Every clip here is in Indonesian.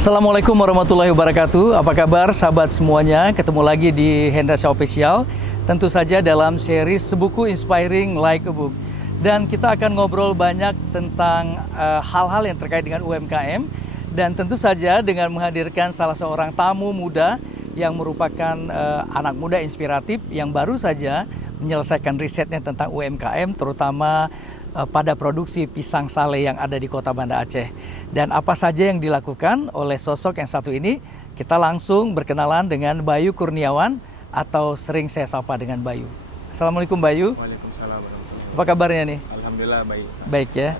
Assalamualaikum warahmatullahi wabarakatuh. Apa kabar sahabat semuanya? Ketemu lagi di Hendra Official. Tentu saja dalam series Sebuku Inspiring Like a Book. Dan kita akan ngobrol banyak tentang hal-hal yang terkait dengan UMKM. Dan tentu saja dengan menghadirkan salah seorang tamu muda yang merupakan anak muda inspiratif yang baru saja menyelesaikan risetnya tentang UMKM, terutama pada produksi pisang sale yang ada di Kota Banda Aceh. Dan apa saja yang dilakukan oleh sosok yang satu ini, kita langsung berkenalan dengan Bayu Kurniawan atau sering saya sapa dengan Bayu. Assalamualaikum Bayu. Waalaikumsalam warahmatullahi. Apa kabarnya nih? Alhamdulillah baik. Baik ya.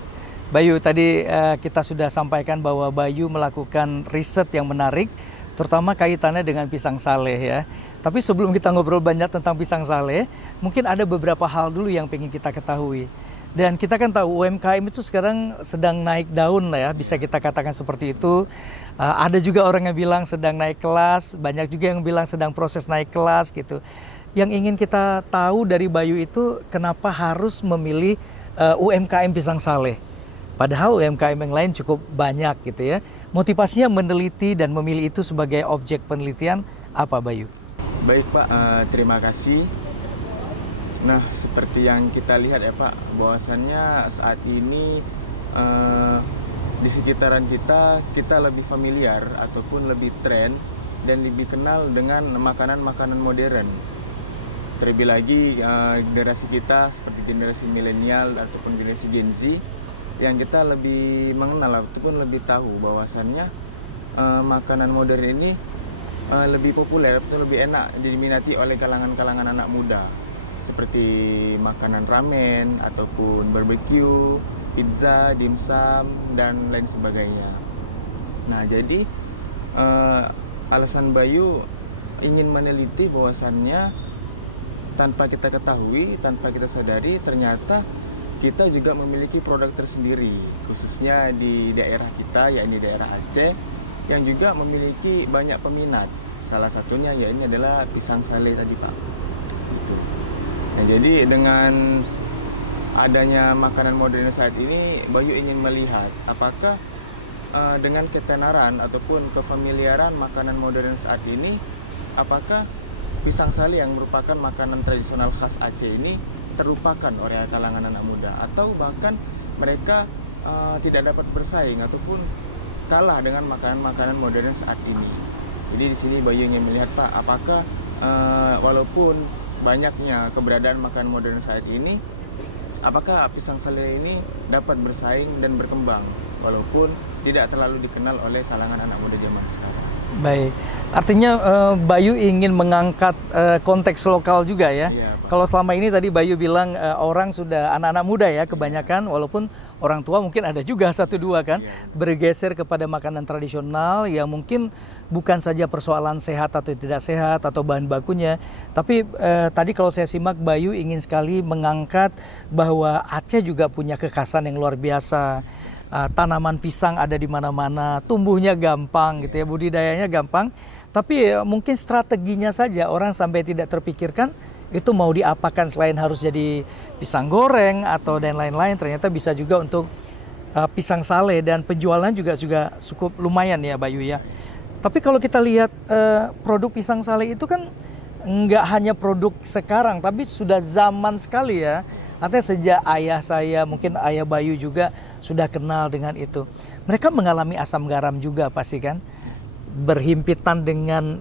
Bayu, tadi kita sudah sampaikan bahwa Bayu melakukan riset yang menarik, terutama kaitannya dengan pisang sale ya. Tapi sebelum kita ngobrol banyak tentang pisang sale, mungkin ada beberapa hal dulu yang pengen kita ketahui. Dan kita kan tahu UMKM itu sekarang sedang naik daun lah ya, bisa kita katakan seperti itu. Ada juga orang yang bilang sedang naik kelas, banyak juga yang bilang sedang proses naik kelas gitu. Yang ingin kita tahu dari Bayu itu kenapa harus memilih UMKM pisang sale. Padahal UMKM yang lain cukup banyak gitu ya. Motivasinya meneliti dan memilih itu sebagai objek penelitian apa Bayu? Baik Pak, terima kasih. Nah, seperti yang kita lihat ya Pak, bahwasannya saat ini di sekitaran kita lebih familiar ataupun lebih tren dan lebih kenal dengan makanan-makanan modern. Terlebih lagi generasi kita seperti generasi milenial ataupun generasi Gen Z yang kita lebih mengenal ataupun lebih tahu bahwasannya makanan modern ini lebih populer atau lebih enak diminati oleh kalangan-kalangan anak muda. Seperti makanan ramen ataupun barbecue, pizza, dimsum dan lain sebagainya. Nah, jadi alasan Bayu ingin meneliti bahwasannya tanpa kita ketahui, tanpa kita sadari, ternyata kita juga memiliki produk tersendiri, khususnya di daerah kita, yakni daerah Aceh, yang juga memiliki banyak peminat. Salah satunya yakni adalah pisang sale tadi Pak. Gitu. Nah, jadi dengan adanya makanan modern saat ini, Bayu ingin melihat apakah dengan ketenaran ataupun kefamiliaran makanan modern saat ini, apakah pisang sale yang merupakan makanan tradisional khas Aceh ini terlupakan oleh kalangan anak muda, atau bahkan mereka tidak dapat bersaing ataupun kalah dengan makanan-makanan modern saat ini. Jadi di sini Bayu ingin melihat Pak, apakah walaupun banyaknya keberadaan makanan modern saat ini, apakah pisang sale ini dapat bersaing dan berkembang walaupun tidak terlalu dikenal oleh kalangan anak muda zaman sekarang. Baik, artinya Bayu ingin mengangkat konteks lokal juga ya. Iya, kalau selama ini tadi Bayu bilang orang sudah anak-anak muda ya kebanyakan, walaupun orang tua mungkin ada juga satu dua kan, bergeser kepada makanan tradisional yang mungkin bukan saja persoalan sehat atau tidak sehat atau bahan bakunya, tapi tadi kalau saya simak Bayu ingin sekali mengangkat bahwa Aceh juga punya kekhasan yang luar biasa. Tanaman pisang ada di mana-mana, tumbuhnya gampang gitu ya, budidayanya gampang, tapi mungkin strateginya saja orang sampai tidak terpikirkan itu mau diapakan selain harus jadi pisang goreng atau dan lain-lain, ternyata bisa juga untuk pisang sale dan penjualan juga cukup lumayan ya Bayu ya. Tapi kalau kita lihat produk pisang sale itu kan nggak hanya produk sekarang, tapi sudah zaman sekali ya. Artinya sejak ayah saya, mungkin ayah Bayu juga sudah kenal dengan itu. Mereka mengalami asam garam juga pasti kan, berhimpitan dengan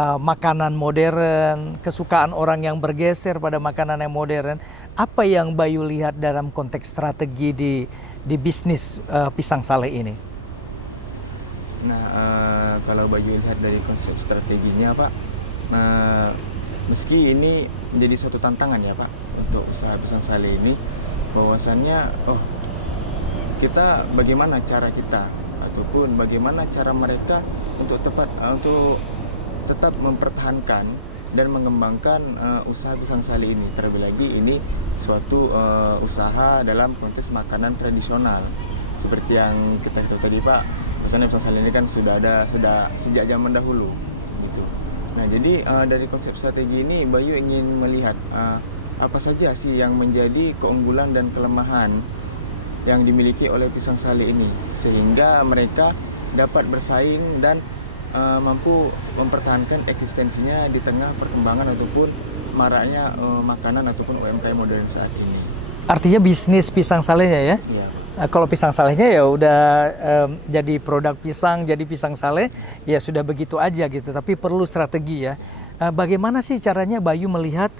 makanan modern, kesukaan orang yang bergeser pada makanan yang modern. Apa yang Bayu lihat dalam konteks strategi di bisnis pisang sale ini? Nah, kalau Bayu lihat dari konsep strateginya Pak, meski ini menjadi suatu tantangan ya Pak untuk usaha pisang sale ini, bahwasannya kita bagaimana cara kita ataupun bagaimana cara mereka untuk tetap mempertahankan dan mengembangkan usaha pisang sale ini. Terlebih lagi ini suatu usaha dalam konteks makanan tradisional seperti yang kita tahu tadi Pak. Misalnya pisang sale ini kan sudah sejak zaman dahulu gitu. Nah, jadi dari konsep strategi ini Bayu ingin melihat apa saja sih yang menjadi keunggulan dan kelemahan yang dimiliki oleh pisang sale ini, sehingga mereka dapat bersaing dan mampu mempertahankan eksistensinya di tengah perkembangan ataupun maraknya makanan ataupun UMKM modern saat ini. Artinya bisnis pisang salenya ya? Iya. Kalau pisang salehnya ya udah jadi produk pisang, jadi pisang saleh, ya sudah begitu aja gitu. Tapi perlu strategi ya. Bagaimana sih caranya Bayu melihat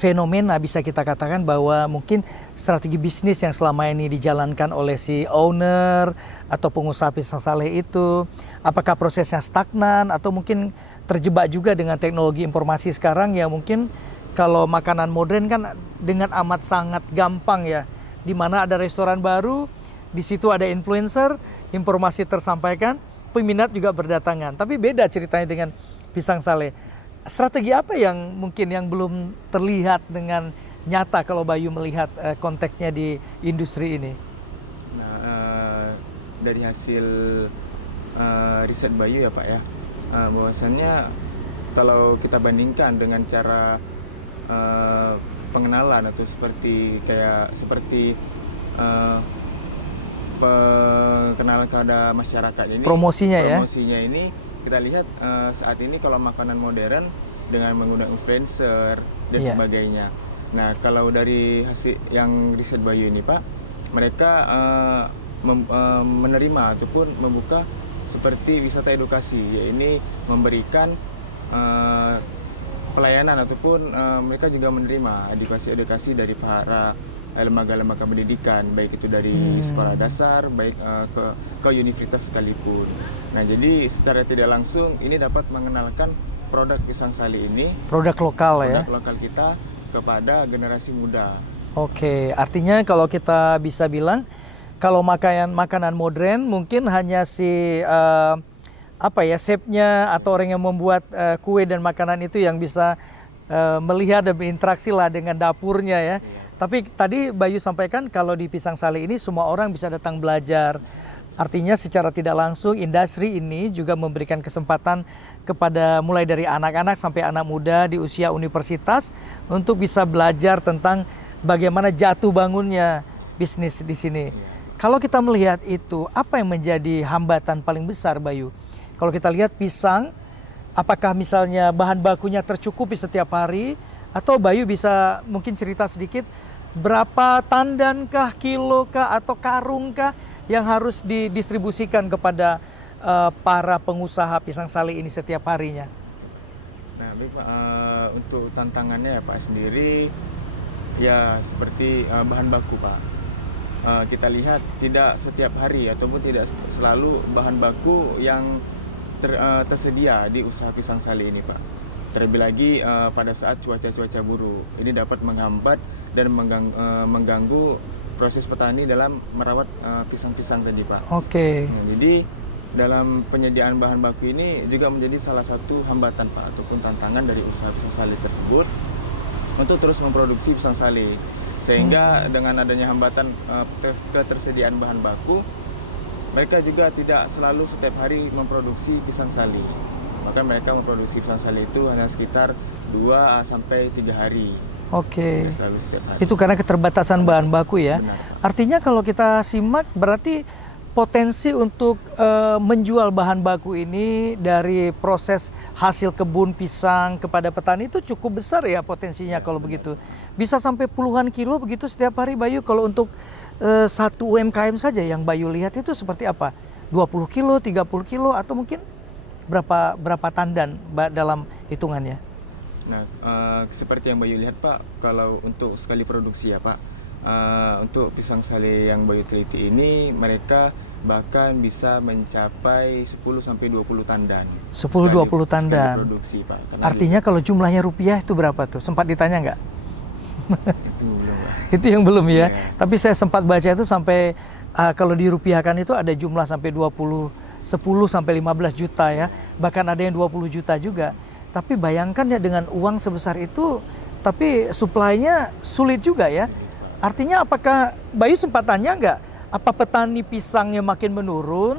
fenomena, bisa kita katakan bahwa mungkin strategi bisnis yang selama ini dijalankan oleh si owner atau pengusaha pisang saleh itu, apakah prosesnya stagnan atau mungkin terjebak juga dengan teknologi informasi sekarang yang mungkin kalau makanan modern kan dengan amat sangat gampang ya, di mana ada restoran baru, di situ ada influencer, informasi tersampaikan, peminat juga berdatangan. Tapi beda ceritanya dengan pisang saleh. Strategi apa yang mungkin yang belum terlihat dengan nyata kalau Bayu melihat konteksnya di industri ini? Nah, dari hasil riset Bayu ya Pak ya, bahwasannya kalau kita bandingkan dengan cara pengenalan atau seperti pengenalan kepada masyarakat ini, promosinya ini kita lihat saat ini kalau makanan modern dengan menggunakan influencer dan sebagainya. Nah, kalau dari hasil yang riset Bayu ini Pak, mereka menerima ataupun membuka seperti wisata edukasi, yaitu memberikan pelayanan ataupun mereka juga menerima edukasi dari para lembaga-lembaga pendidikan, baik itu dari sekolah dasar, baik ke universitas sekalipun. Nah, jadi secara tidak langsung ini dapat mengenalkan produk pisang saleh ini, produk lokal kita kepada generasi muda. Oke, artinya kalau kita bisa bilang kalau makanan modern mungkin hanya si chefnya atau orang yang membuat kue dan makanan itu yang bisa melihat dan berinteraksi lah dengan dapurnya ya. Tapi tadi Bayu sampaikan kalau di pisang saleh ini semua orang bisa datang belajar. Artinya secara tidak langsung industri ini juga memberikan kesempatan kepada mulai dari anak-anak sampai anak muda di usia universitas untuk bisa belajar tentang bagaimana jatuh bangunnya bisnis di sini. Kalau kita melihat itu, apa yang menjadi hambatan paling besar Bayu? Kalau kita lihat pisang, apakah misalnya bahan bakunya tercukupi setiap hari? Atau Bayu bisa mungkin cerita sedikit berapa tandan kah, kilo kah, atau karung kah yang harus didistribusikan kepada para pengusaha pisang saleh ini setiap harinya? Nah, baik Pak, untuk tantangannya ya Pak sendiri, ya seperti bahan baku Pak. Kita lihat tidak setiap hari ataupun tidak selalu bahan baku yang tersedia di usaha pisang saleh ini Pak. Terlebih lagi pada saat cuaca buruk, ini dapat menghambat dan mengganggu proses petani dalam merawat pisang-pisang tadi Pak. Oke. Nah, jadi dalam penyediaan bahan baku ini juga menjadi salah satu hambatan Pak ataupun tantangan dari usaha pisang saleh tersebut untuk terus memproduksi pisang saleh. Sehingga dengan adanya hambatan ketersediaan bahan baku, mereka juga tidak selalu setiap hari memproduksi pisang saleh. Maka mereka memproduksi pisang saleh itu hanya sekitar 2 sampai 3 hari. Oke. Itu karena keterbatasan bahan baku ya. Benar. Artinya kalau kita simak berarti potensi untuk menjual bahan baku ini dari proses hasil kebun pisang kepada petani itu cukup besar ya potensinya kalau begitu. Bisa sampai puluhan kilo begitu setiap hari Bayu. Kalau untuk satu UMKM saja yang Bayu lihat itu seperti apa? 20 kilo, 30 kilo atau mungkin berapa tandan dalam hitungannya? Nah, seperti yang Bayu lihat Pak, kalau untuk sekali produksi ya Pak, untuk pisang saleh yang Bayu teliti ini mereka bahkan bisa mencapai 10-20 tandan. 10-20 tandan. Produksi Pak. Artinya kalau jumlahnya rupiah itu berapa tuh? Sempat ditanya nggak? Itu belum Pak. Itu yang belum ya. Tapi saya sempat baca itu sampai kalau dirupiahkan itu ada jumlah sampai 10-15 juta ya. Bahkan ada yang 20 juta juga. Tapi bayangkan ya dengan uang sebesar itu, tapi supply-nya sulit juga ya. Artinya apakah Bayu sempat tanya nggak? Apa petani pisangnya makin menurun?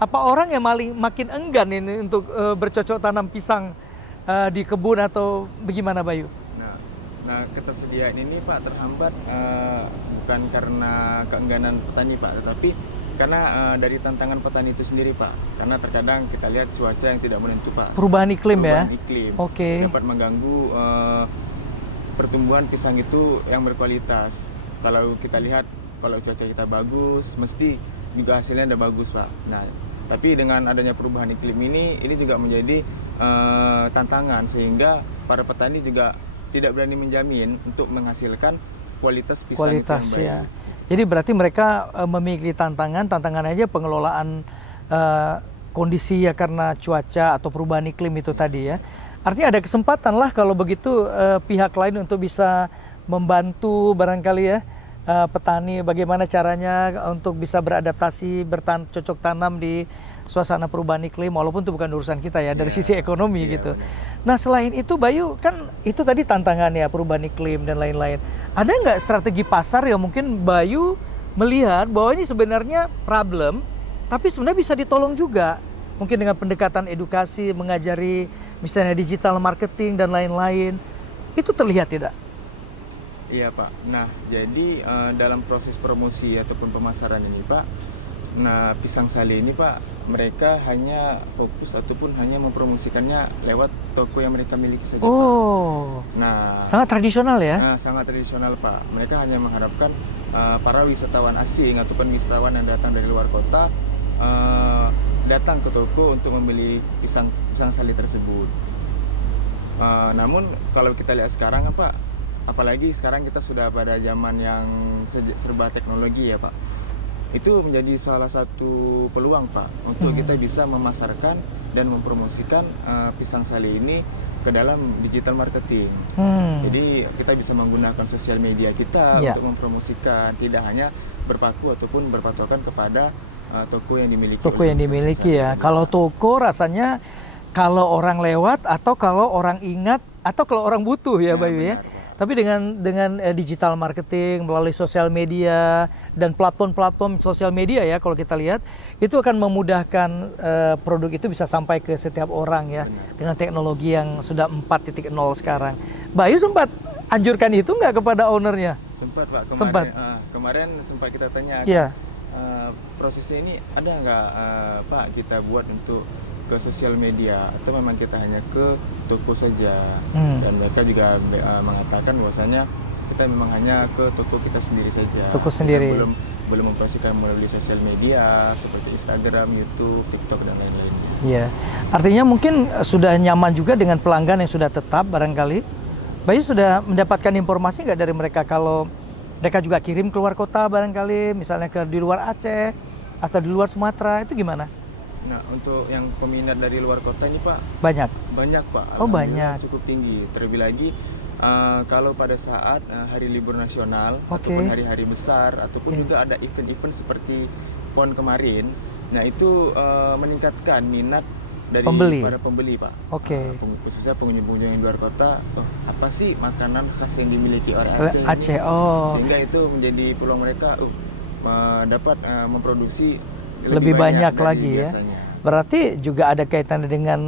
Apa orang yang makin enggan ini untuk bercocok tanam pisang di kebun atau bagaimana Bayu? Nah, ketersediaan ini Pak terhambat bukan karena keengganan petani Pak, tetapi karena dari tantangan petani itu sendiri Pak. Karena terkadang kita lihat cuaca yang tidak menentu Pak. Perubahan iklim ya? Iklim dapat mengganggu pertumbuhan pisang itu yang berkualitas. Kalau kita lihat, kalau cuaca kita bagus, mesti juga hasilnya udah bagus Pak. Nah, tapi dengan adanya perubahan iklim ini juga menjadi tantangan, sehingga para petani juga tidak berani menjamin untuk menghasilkan kualitas pisang itu yang baik. Ya. Jadi berarti mereka memiliki tantangan aja pengelolaan kondisi ya karena cuaca atau perubahan iklim itu tadi ya. Artinya ada kesempatan lah kalau begitu pihak lain untuk bisa membantu barangkali ya petani bagaimana caranya untuk bisa beradaptasi, cocok tanam di suasana perubahan iklim, walaupun itu bukan urusan kita ya dari sisi ekonomi gitu. Benar. Nah selain itu Bayu, kan itu tadi tantangannya perubahan iklim dan lain-lain. Ada nggak strategi pasar yang mungkin Bayu melihat bahwa ini sebenarnya problem, tapi sebenarnya bisa ditolong juga? Mungkin dengan pendekatan edukasi, mengajari misalnya digital marketing dan lain-lain. Itu terlihat tidak? Iya Pak. Nah jadi dalam proses promosi ataupun pemasaran ini Pak, nah pisang sale ini Pak, mereka hanya fokus ataupun hanya mempromosikannya lewat toko yang mereka miliki saja Pak. Nah sangat tradisional ya? Nah sangat tradisional Pak. Mereka hanya mengharapkan para wisatawan asing ataupun wisatawan yang datang dari luar kota datang ke toko untuk membeli pisang sale tersebut. Namun kalau kita lihat sekarang Pak, apalagi sekarang kita sudah pada zaman yang serba teknologi ya Pak, itu menjadi salah satu peluang Pak untuk kita bisa memasarkan dan mempromosikan pisang sale ini ke dalam digital marketing. Jadi kita bisa menggunakan sosial media kita untuk mempromosikan, tidak hanya berpaku ataupun berpatokan kepada toko yang dimiliki. Ya. Kalau toko rasanya kalau orang lewat atau kalau orang ingat atau kalau orang butuh ya Bayu ya. Tapi dengan digital marketing melalui sosial media dan platform-platform sosial media ya kalau kita lihat, itu akan memudahkan produk itu bisa sampai ke setiap orang ya. Benar. Dengan teknologi yang sudah 4.0 sekarang. Bayu sempat anjurkan itu nggak kepada ownernya? Sempat Pak, kemarin sempat kita tanya prosesnya ini ada nggak Pak kita buat untuk ke sosial media atau memang kita hanya ke toko saja. Dan mereka juga mengatakan bahwasanya kita memang hanya ke toko kita sendiri saja. Toko sendiri. Belum mempromosikan melalui sosial media seperti Instagram, YouTube, TikTok dan lain-lainnya. Iya. Artinya mungkin sudah nyaman juga dengan pelanggan yang sudah tetap barangkali. Bayu sudah mendapatkan informasi nggak dari mereka kalau mereka juga kirim keluar kota barangkali, misalnya di luar Aceh atau di luar Sumatera, itu gimana? Nah, untuk yang peminat dari luar kota ini Pak, banyak Pak. Oh banyak. Cukup tinggi. Terlebih lagi kalau pada saat hari libur nasional ataupun hari-hari besar ataupun juga ada event-event seperti PON kemarin, nah itu meningkatkan minat dari para pembeli Pak. Khususnya pengunjung-pengunjung yang luar kota, apa sih makanan khas yang dimiliki oleh Aceh? Sehingga itu menjadi peluang mereka dapat memproduksi lebih banyak lagi ya. Biasanya. Berarti juga ada kaitannya dengan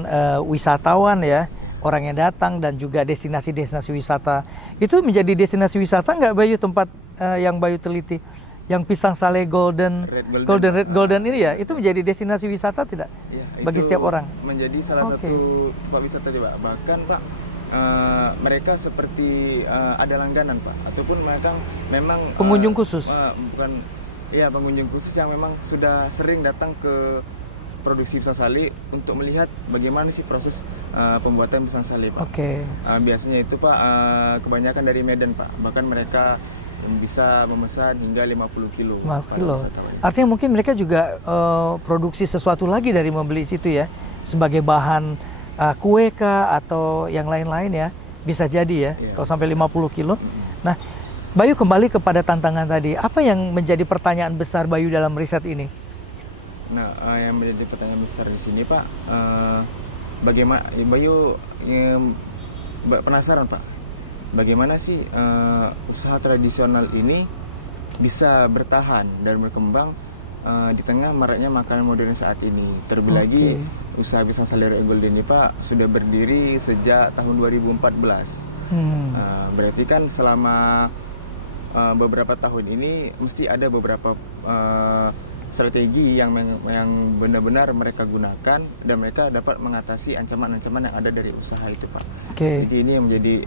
wisatawan ya, orang yang datang dan juga destinasi-destinasi wisata. Itu menjadi destinasi wisata nggak Bayu, tempat yang Bayu teliti? Yang pisang sale golden ini ya, itu menjadi destinasi wisata tidak? Ya, bagi setiap orang? Menjadi salah satu tempat wisata juga. Bahkan Pak, mereka seperti ada langganan Pak, ataupun mereka memang pengunjung khusus? Iya, pengunjung khusus yang memang sudah sering datang ke produksi pisang sale untuk melihat bagaimana sih proses pembuatan pisang sale Pak. Biasanya itu Pak kebanyakan dari Medan Pak. Bahkan mereka bisa memesan hingga 50 kilo. 50 kilo. Artinya mungkin mereka juga produksi sesuatu lagi dari membeli situ ya, sebagai bahan kue kah atau yang lain-lain ya. Bisa jadi ya, kalau sampai 50 kilo. Nah, Bayu kembali kepada tantangan tadi. Apa yang menjadi pertanyaan besar Bayu dalam riset ini? Nah, yang menjadi pertanyaan besar di sini Pak, bagaimana Bayu penasaran Pak, bagaimana sih usaha tradisional ini bisa bertahan dan berkembang di tengah maraknya makanan modern saat ini. Terlebih lagi usaha pisang sale golden ini Pak sudah berdiri sejak tahun 2014. Berarti kan selama beberapa tahun ini mesti ada beberapa strategi yang benar-benar mereka gunakan dan mereka dapat mengatasi ancaman-ancaman yang ada dari usaha itu, Pak. Jadi ini yang menjadi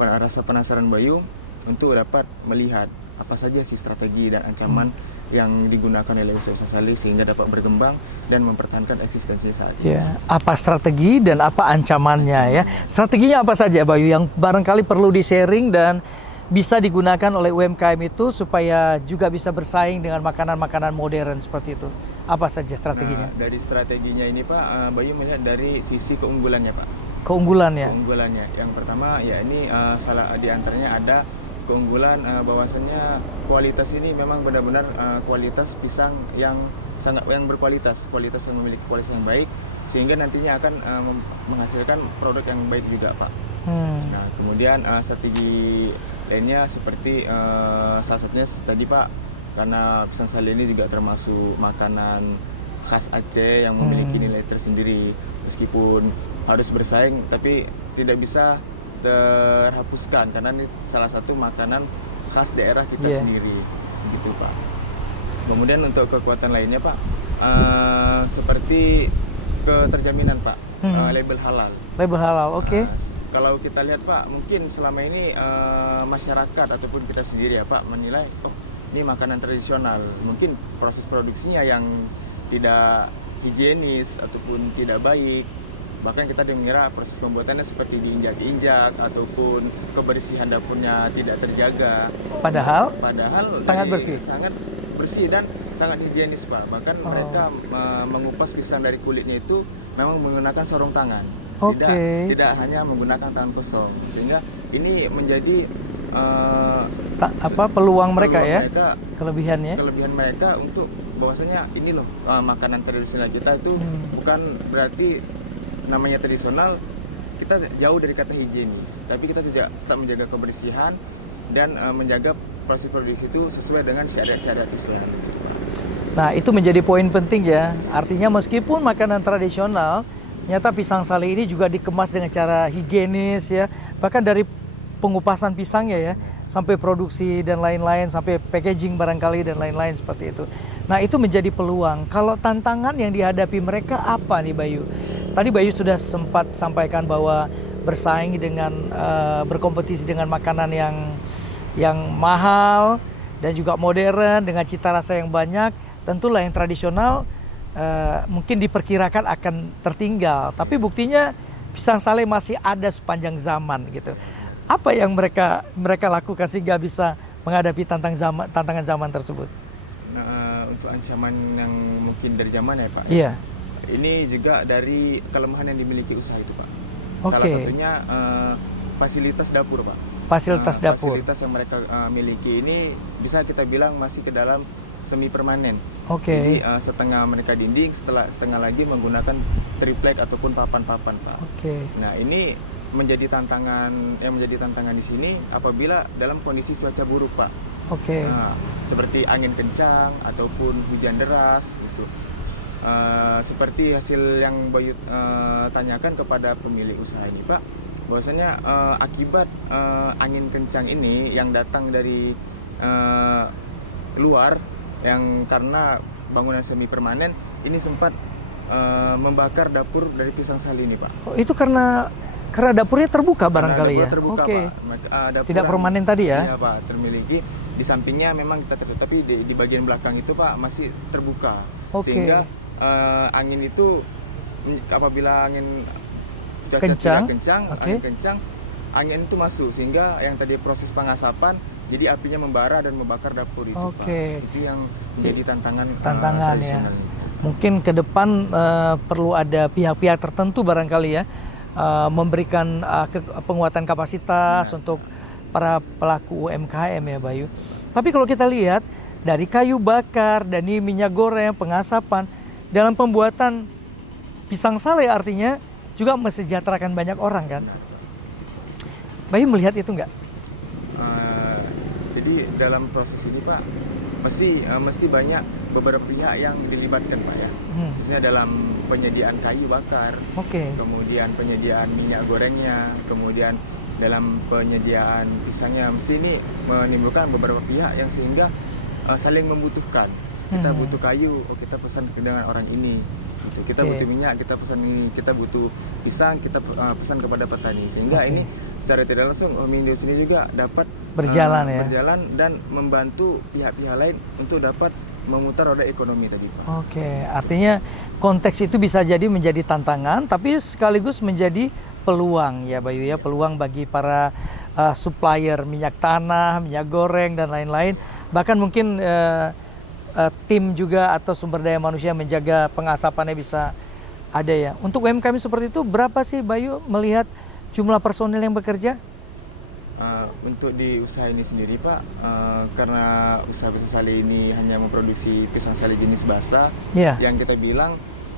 rasa penasaran Bayu untuk dapat melihat apa saja sih strategi dan ancaman yang digunakan oleh usaha Saleh sehingga dapat berkembang dan mempertahankan eksistensi saat ini. Ya, apa strategi dan apa ancamannya ya? Strateginya apa saja, Bayu, yang barangkali perlu di-sharing dan bisa digunakan oleh UMKM itu supaya juga bisa bersaing dengan makanan-makanan modern seperti itu? Apa saja strateginya? Nah, dari strateginya ini, Pak, Bayu melihat dari sisi keunggulannya, Pak. Keunggulannya? Keunggulannya. Yang pertama ya ini salah di antaranya ada keunggulan bahwasannya kualitas ini memang benar-benar kualitas pisang yang berkualitas, kualitas yang memiliki kualitas yang baik sehingga nantinya akan menghasilkan produk yang baik juga, Pak. Nah, kemudian strategi lainnya seperti salah satunya tadi, Pak, karena pisang Saleh ini juga termasuk makanan khas Aceh yang memiliki nilai tersendiri, meskipun harus bersaing tapi tidak bisa terhapuskan karena ini salah satu makanan khas daerah kita sendiri, gitu, Pak. Kemudian untuk kekuatan lainnya, Pak, seperti keterjaminan, Pak, label halal. Label halal, oke. Kalau kita lihat, Pak, mungkin selama ini masyarakat ataupun kita sendiri ya, Pak, menilai ini makanan tradisional, mungkin proses produksinya yang tidak higienis ataupun tidak baik. Bahkan kita mengira proses pembuatannya seperti diinjak-injak ataupun kebersihan dapurnya tidak terjaga. Padahal sangat bersih dan sangat higienis, Pak. Bahkan mereka mengupas pisang dari kulitnya itu memang menggunakan sarung tangan. Tidak hanya menggunakan tangan kosong. Sehingga ini menjadi peluang mereka ya, kelebihan mereka untuk bahwasanya ini loh makanan tradisional kita itu bukan berarti namanya tradisional kita jauh dari kata higienis, tapi kita juga tetap menjaga kebersihan dan menjaga proses produksi itu sesuai dengan syariat-syariat Islam. Nah, itu menjadi poin penting ya. Artinya meskipun makanan tradisional, ternyata pisang Saleh ini juga dikemas dengan cara higienis ya, bahkan dari pengupasan pisangnya ya, sampai produksi dan lain-lain, sampai packaging barangkali dan lain-lain seperti itu. Nah, itu menjadi peluang. Kalau tantangan yang dihadapi mereka apa nih, Bayu? Tadi Bayu sudah sempat sampaikan bahwa bersaing dengan berkompetisi dengan makanan yang mahal dan juga modern dengan cita rasa yang banyak. Tentulah yang tradisional mungkin diperkirakan akan tertinggal. Tapi buktinya pisang Saleh masih ada sepanjang zaman gitu. Apa yang mereka lakukan sehingga bisa menghadapi tantangan zaman tersebut? Nah, untuk ancaman yang mungkin dari zaman ya, Pak. Iya. Ini juga dari kelemahan yang dimiliki usaha itu, Pak. Salah satunya fasilitas dapur, Pak. Fasilitas dapur. Fasilitas yang mereka miliki ini bisa kita bilang masih ke dalam semi permanen. Jadi setengah mereka dinding, setengah lagi menggunakan triplek ataupun papan-papan, Pak. Nah, ini menjadi tantangan di sini apabila dalam kondisi cuaca buruk, Pak. Nah, seperti angin kencang ataupun hujan deras gitu. Seperti hasil yang Bayu tanyakan kepada pemilik usaha ini, Pak, bahwasanya akibat angin kencang ini yang datang dari luar, yang karena bangunan semi permanen ini sempat membakar dapur dari pisang Saleh ini, Pak. Itu karena dapurnya terbuka barangkali ya. Terbuka, Pak. Tidak permanen tadi ya? Iya, Pak, termiliki. Di sampingnya memang kita tertutup, tapi di bagian belakang itu, Pak, masih terbuka. Sehingga angin itu apabila angin kencang, angin itu masuk sehingga yang tadi proses pengasapan jadi apinya membara dan membakar dapur itu, Pak. Itu yang menjadi tantangan ya. Mungkin ke depan perlu ada pihak-pihak tertentu barangkali ya memberikan penguatan kapasitas untuk para pelaku UMKM ya, Bayu. Tapi kalau kita lihat dari kayu bakar dan minyak goreng, pengasapan dalam pembuatan pisang Saleh artinya juga mesejahterakan banyak orang kan? Bayu melihat itu enggak? Jadi dalam proses ini, Pak, mesti banyak beberapa pihak yang dilibatkan, Pak ya. Misalnya dalam penyediaan kayu bakar, kemudian penyediaan minyak gorengnya, kemudian dalam penyediaan pisangnya, mesti ini menimbulkan beberapa pihak yang sehingga saling membutuhkan. Kita butuh kayu, oh kita pesan dengan orang ini. Gitu. Kita butuh minyak, kita pesan ini. Kita butuh pisang, kita pesan kepada petani. Sehingga ini secara tidak langsung Homindo sini juga dapat berjalan dan membantu pihak-pihak lain untuk dapat memutar roda ekonomi tadi, Pak. Oke, artinya konteks itu bisa jadi menjadi tantangan, tapi sekaligus menjadi peluang ya Bayu ya, peluang bagi para supplier minyak tanah, minyak goreng dan lain-lain. Bahkan mungkin tim juga atau sumber daya manusia menjaga pengasapannya bisa ada ya. Untuk UMKM seperti itu berapa sih Bayu melihat jumlah personil yang bekerja? Untuk di usaha ini sendiri Pak, karena usaha pisang sale ini hanya memproduksi pisang sale jenis basah, yang kita bilang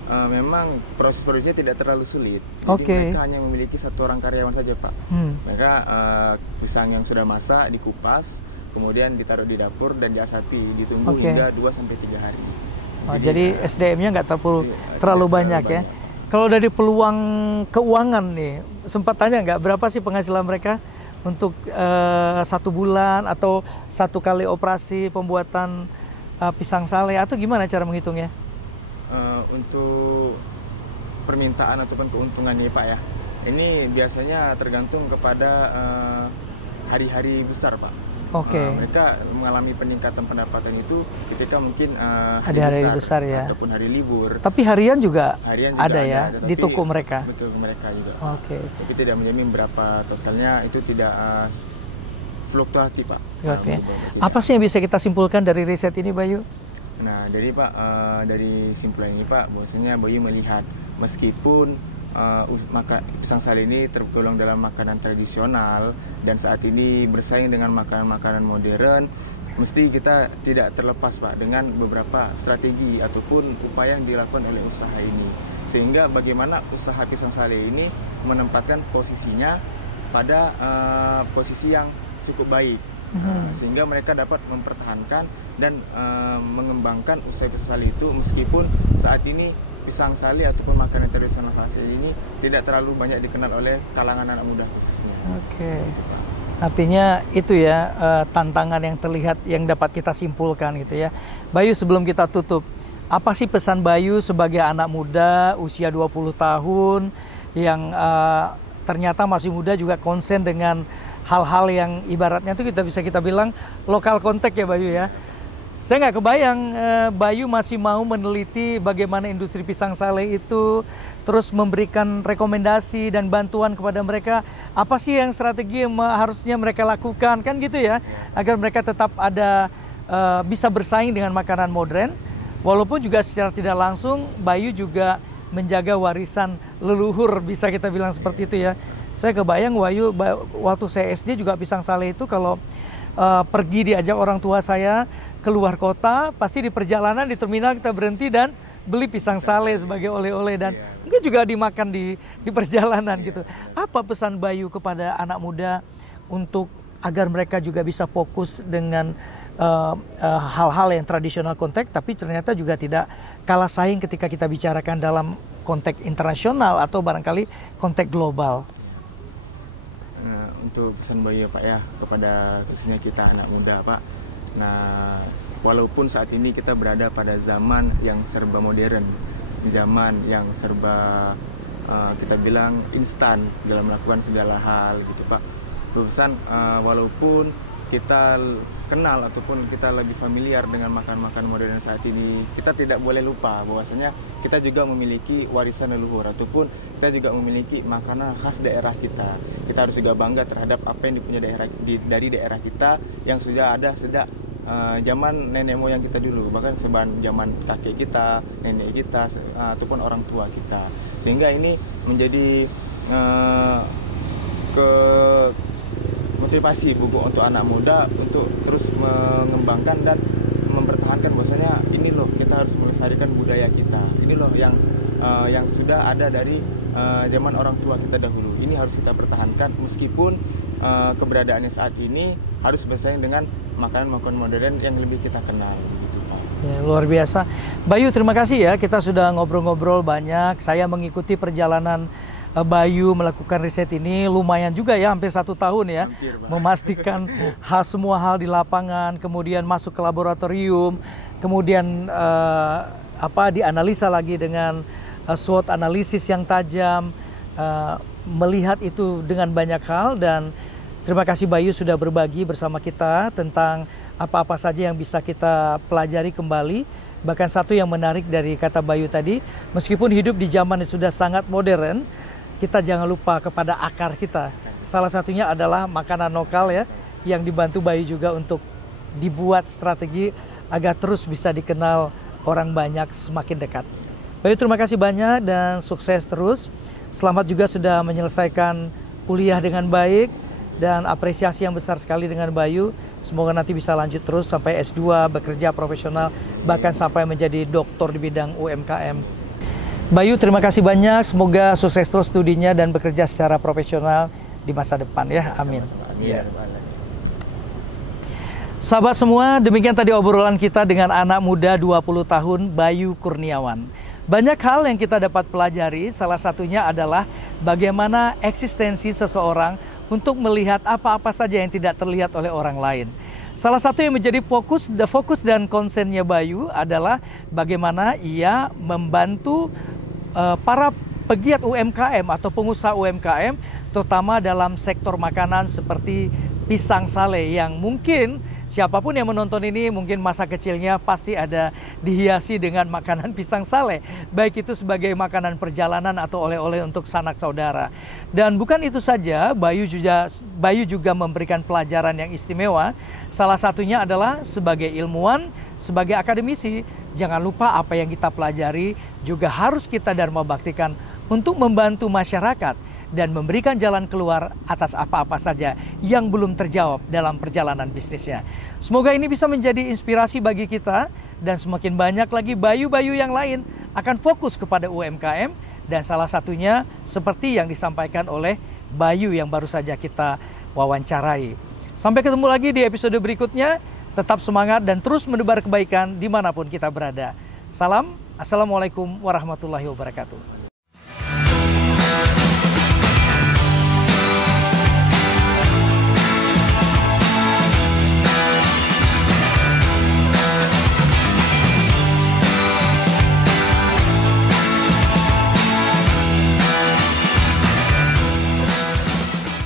memang proses produksinya tidak terlalu sulit. Jadi mereka hanya memiliki 1 orang karyawan saja Pak. Mereka pisang yang sudah masak dikupas, kemudian ditaruh di dapur dan diasapi, ditunggu hingga 2-3 hari. Jadi SDM-nya nggak terlalu banyak ya. Kalau dari peluang keuangan nih, sempat tanya nggak berapa sih penghasilan mereka untuk 1 bulan atau 1 kali operasi pembuatan pisang sale, atau gimana cara menghitungnya? Untuk permintaan ataupun keuntungan nih Pak ya, ini biasanya tergantung kepada hari-hari besar Pak. Mereka mengalami peningkatan pendapatan itu ketika mungkin hari besar ya, ataupun hari libur. Tapi harian juga ada ya di toko mereka. Betul, mereka juga. Tapi tidak menjamin berapa totalnya, itu tidak fluktuatif Pak. Apa sih yang bisa kita simpulkan dari riset ini Bayu? Nah, jadi Pak, dari simpulan ini Pak, bahwasanya Bayu melihat meskipun pisang sale ini tergolong dalam makanan tradisional dan saat ini bersaing dengan makanan-makanan modern, mesti kita tidak terlepas Pak dengan beberapa strategi ataupun upaya yang dilakukan oleh usaha ini, sehingga bagaimana usaha pisang sale ini menempatkan posisinya pada posisi yang cukup baik, sehingga mereka dapat mempertahankan dan mengembangkan usaha pisang sale itu, meskipun saat ini pisang sale ataupun makanan tradisional sale ini tidak terlalu banyak dikenal oleh kalangan anak muda khususnya. Artinya itu ya tantangan yang terlihat yang dapat kita simpulkan gitu ya. Bayu, sebelum kita tutup, apa sih pesan Bayu sebagai anak muda usia 20 tahun yang ternyata masih muda juga konsen dengan hal-hal yang ibaratnya itu kita bilang lokal kontek ya Bayu ya. Saya nggak kebayang Bayu masih mau meneliti bagaimana industri pisang sale itu, terus memberikan rekomendasi dan bantuan kepada mereka. Apa sih yang strategi yang harusnya mereka lakukan, kan gitu ya, agar mereka tetap ada bisa bersaing dengan makanan modern. Walaupun juga secara tidak langsung Bayu juga menjaga warisan leluhur, bisa kita bilang seperti itu ya. Saya kebayang Bayu waktu saya SD juga pisang sale itu kalau pergi diajak orang tua saya keluar kota, pasti di perjalanan di terminal kita berhenti dan beli pisang sale sebagai oleh-oleh dan mungkin juga dimakan di perjalanan gitu. Apa pesan Bayu kepada anak muda untuk agar mereka juga bisa fokus dengan hal-hal yang tradisional konteks, tapi ternyata juga tidak kalah saing ketika kita bicarakan dalam konteks internasional atau barangkali konteks global? Nah, untuk pesan Bayu Pak ya kepada khususnya kita anak muda Pak. Nah, walaupun saat ini kita berada pada zaman yang serba modern, zaman yang serba kita bilang instan dalam melakukan segala hal gitu Pak. Pesan walaupun kita kenal ataupun kita lebih familiar dengan makan-makan modern saat ini, kita tidak boleh lupa bahwasanya kita juga memiliki warisan leluhur ataupun kita juga memiliki makanan khas daerah kita. Kita harus juga bangga terhadap apa yang dipunya dari daerah kita yang sudah ada sejak zaman nenek moyang kita dulu, bahkan zaman kakek kita, nenek kita, ataupun orang tua kita. Sehingga ini menjadi motivasi untuk anak muda untuk terus mengembangkan dan mempertahankan bahwasanya ini loh kita harus melestarikan budaya kita. Ini loh yang sudah ada dari zaman orang tua kita dahulu. Ini harus kita pertahankan meskipun keberadaannya saat ini harus bersaing dengan makanan-makanan modern yang lebih kita kenal. Gitu, Pak. Ya, luar biasa. Bayu, terima kasih ya. Kita sudah ngobrol-ngobrol banyak. Saya mengikuti perjalanan Bayu melakukan riset ini lumayan juga ya, hampir 1 tahun ya, Hampir, Pak. memastikan semua hal di lapangan, kemudian masuk ke laboratorium, kemudian dianalisa lagi dengan SWOT analisis yang tajam, melihat itu dengan banyak hal. Dan terima kasih Bayu sudah berbagi bersama kita tentang apa-apa saja yang bisa kita pelajari kembali. Bahkan satu yang menarik dari kata Bayu tadi, meskipun hidup di zaman yang sudah sangat modern, kita jangan lupa kepada akar kita. Salah satunya adalah makanan lokal ya, yang dibantu Bayu juga untuk dibuat strategi agar terus bisa dikenal orang banyak semakin dekat. Bayu, terima kasih banyak dan sukses terus. Selamat juga sudah menyelesaikan kuliah dengan baik, dan apresiasi yang besar sekali dengan Bayu. Semoga nanti bisa lanjut terus sampai S2, bekerja profesional, bahkan sampai menjadi doktor di bidang UMKM. Bayu, terima kasih banyak. Semoga sukses terus studinya dan bekerja secara profesional di masa depan ya. Amin. Iya. Sahabat semua, demikian tadi obrolan kita dengan anak muda 20 tahun Bayu Kurniawan. Banyak hal yang kita dapat pelajari, salah satunya adalah bagaimana eksistensi seseorang untuk melihat apa-apa saja yang tidak terlihat oleh orang lain. Salah satu yang menjadi fokus dan konsennya Bayu adalah bagaimana ia membantu para pegiat UMKM atau pengusaha UMKM, terutama dalam sektor makanan seperti pisang sale, yang mungkin siapapun yang menonton ini mungkin masa kecilnya pasti ada dihiasi dengan makanan pisang sale, baik itu sebagai makanan perjalanan atau oleh-oleh untuk sanak saudara. Dan bukan itu saja, Bayu juga memberikan pelajaran yang istimewa. Salah satunya adalah sebagai ilmuwan, sebagai akademisi, jangan lupa apa yang kita pelajari juga harus kita dharma baktikan untuk membantu masyarakat dan memberikan jalan keluar atas apa-apa saja yang belum terjawab dalam perjalanan bisnisnya. Semoga ini bisa menjadi inspirasi bagi kita, dan semakin banyak lagi Bayu-Bayu yang lain akan fokus kepada UMKM, dan salah satunya seperti yang disampaikan oleh Bayu yang baru saja kita wawancarai. Sampai ketemu lagi di episode berikutnya. Tetap semangat dan terus menebar kebaikan dimanapun kita berada. Salam, Assalamualaikum warahmatullahi wabarakatuh.